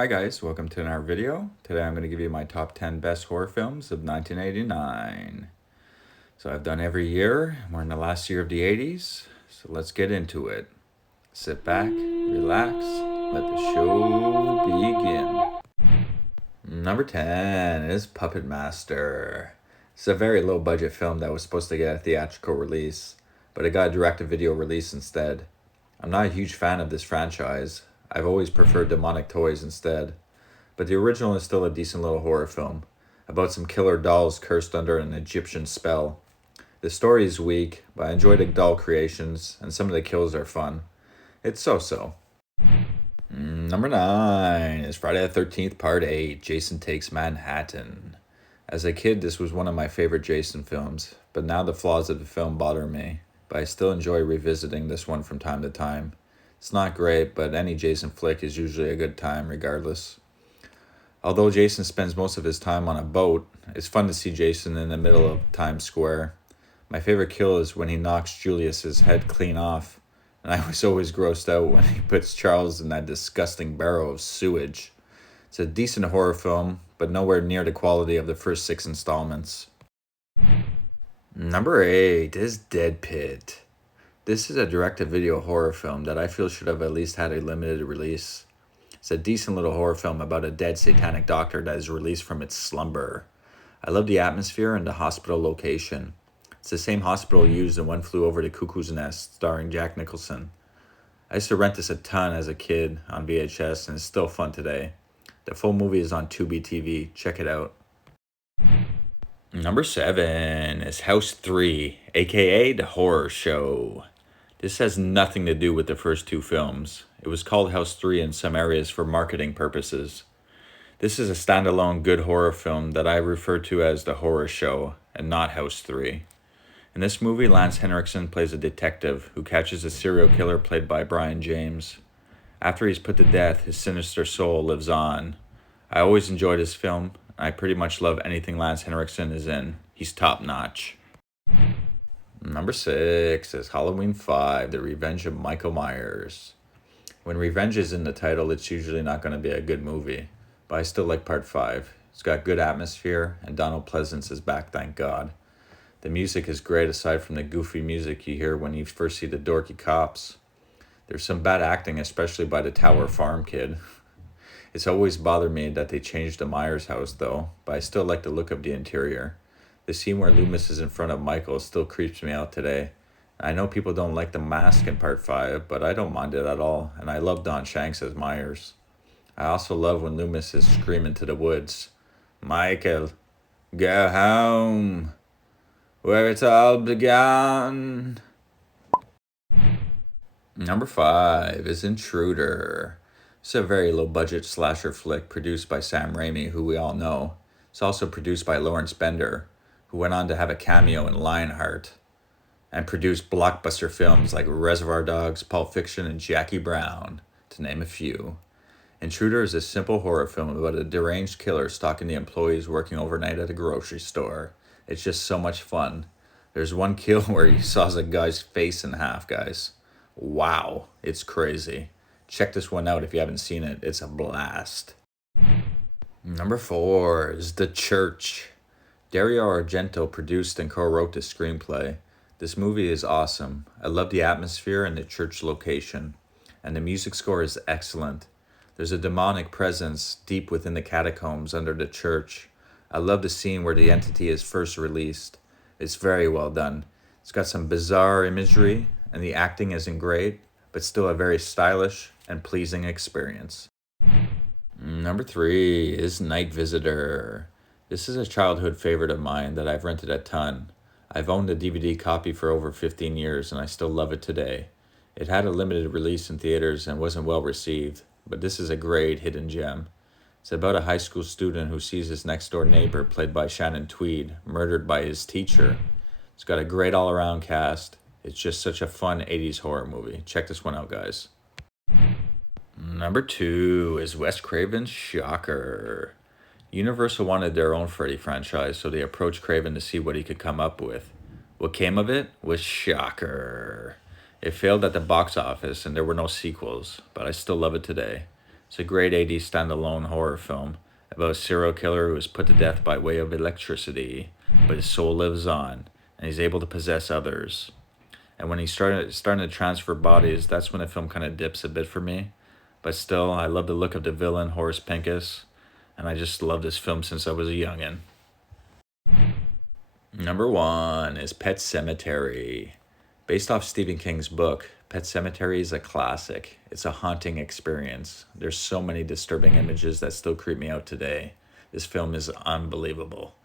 Hi guys, welcome to another video. Today I'm going to give you my top 10 best horror films of 1989. So I've done every year. We're in the last year of the 80s. So let's get into it. Sit back, relax, let the show begin. Number 10 is Puppet Master. It's a very low budget film that was supposed to get a theatrical release, but it got a direct-to-video release instead. I'm not a huge fan of this franchise. I've always preferred demonic toys instead. But the original is still a decent little horror film about some killer dolls cursed under an Egyptian spell. The story is weak, but I enjoy the doll creations, and some of the kills are fun. It's so-so. Number 9 is Friday the 13th Part 8, Jason Takes Manhattan. As a kid, this was one of my favorite Jason films, but now the flaws of the film bother me. But I still enjoy revisiting this one from time to time. It's not great, but any Jason flick is usually a good time regardless. Although Jason spends most of his time on a boat, it's fun to see Jason in the middle of Times Square. My favorite kill is when he knocks Julius's head clean off, and I was always grossed out when he puts Charles in that disgusting barrel of sewage. It's a decent horror film, but nowhere near the quality of the first 6 installments. Number 8 is Dead Pit. This is a direct-to-video horror film that I feel should have at least had a limited release. It's a decent little horror film about a dead satanic doctor that is released from its slumber. I love the atmosphere and the hospital location. It's the same hospital used in One Flew Over the Cuckoo's Nest, starring Jack Nicholson. I used to rent this a ton as a kid on VHS, and it's still fun today. The full movie is on Tubi TV. Check it out. Number 7 is House 3, aka The Horror Show. This has nothing to do with the first 2 films. It was called House 3 in some areas for marketing purposes. This is a standalone good horror film that I refer to as The Horror Show and not House 3. In this movie, Lance Henriksen plays a detective who catches a serial killer played by Brian James. After he's put to death, his sinister soul lives on. I always enjoy this film. I pretty much love anything Lance Henriksen is in. He's top notch. Number 6 is Halloween 5, The Revenge of Michael Myers. When revenge is in the title, it's usually not going to be a good movie, but I still like Part 5. It's got good atmosphere, and Donald Pleasance is back, thank God. The music is great aside from the goofy music you hear when you first see the dorky cops. There's some bad acting, especially by the Tower Farm kid. It's always bothered me that they changed the Myers house though, but I still like the look of the interior. The scene where Loomis is in front of Michael still creeps me out today. I know people don't like the mask in Part 5, but I don't mind it at all, and I love Don Shanks as Myers. I also love when Loomis is screaming to the woods, "Michael, go home, where it all began." Number 5 is Intruder. It's a very low-budget slasher flick produced by Sam Raimi, who we all know. It's also produced by Lawrence Bender, who went on to have a cameo in Lionheart, and produced blockbuster films like Reservoir Dogs, Pulp Fiction, and Jackie Brown, to name a few. Intruder is a simple horror film about a deranged killer stalking the employees working overnight at a grocery store. It's just so much fun. There's one kill where he saws a guy's face in half, guys. Wow, it's crazy. Check this one out if you haven't seen it. It's a blast. Number 4 is The Church. Dario Argento produced and co-wrote the screenplay. This movie is awesome. I love the atmosphere and the church location. And the music score is excellent. There's a demonic presence deep within the catacombs under the church. I love the scene where the entity is first released. It's very well done. It's got some bizarre imagery, and the acting isn't great, but still a very stylish and pleasing experience. Number 3 is Night Visitor. This is a childhood favorite of mine that I've rented a ton. I've owned a DVD copy for over 15 years and I still love it today. It had a limited release in theaters and wasn't well received, but this is a great hidden gem. It's about a high school student who sees his next door neighbor, played by Shannon Tweed, murdered by his teacher. It's got a great all-around cast. It's just such a fun 80s horror movie. Check this one out, guys. Number 2 is Wes Craven's Shocker. Universal wanted their own Freddy franchise, so they approached Craven to see what he could come up with. What came of it was Shocker. It failed at the box office and there were no sequels, but I still love it today. It's a great 80s standalone horror film about a serial killer who is put to death by way of electricity, but his soul lives on, and he's able to possess others. And when he starting to transfer bodies, that's when the film kind of dips a bit for me. But still, I love the look of the villain, Horace Pincus, and I just love this film since I was a youngin'. Number one is Pet Sematary. Based off Stephen King's book, Pet Sematary is a classic. It's a haunting experience. There's so many disturbing images that still creep me out today. This film is unbelievable.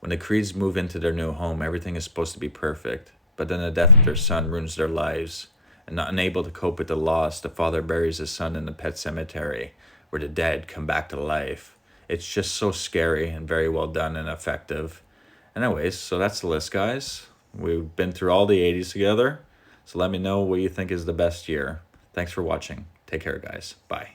When the Creeds move into their new home, everything is supposed to be perfect, but then the death of their son ruins their lives. And not unable to cope with the loss, the father buries his son in the pet cemetery, where the dead come back to life. It's just so scary and very well done and effective. Anyways, so that's the list, guys. We've been through all the 80s together, so let me know what you think is the best year. Thanks for watching. Take care, guys. Bye.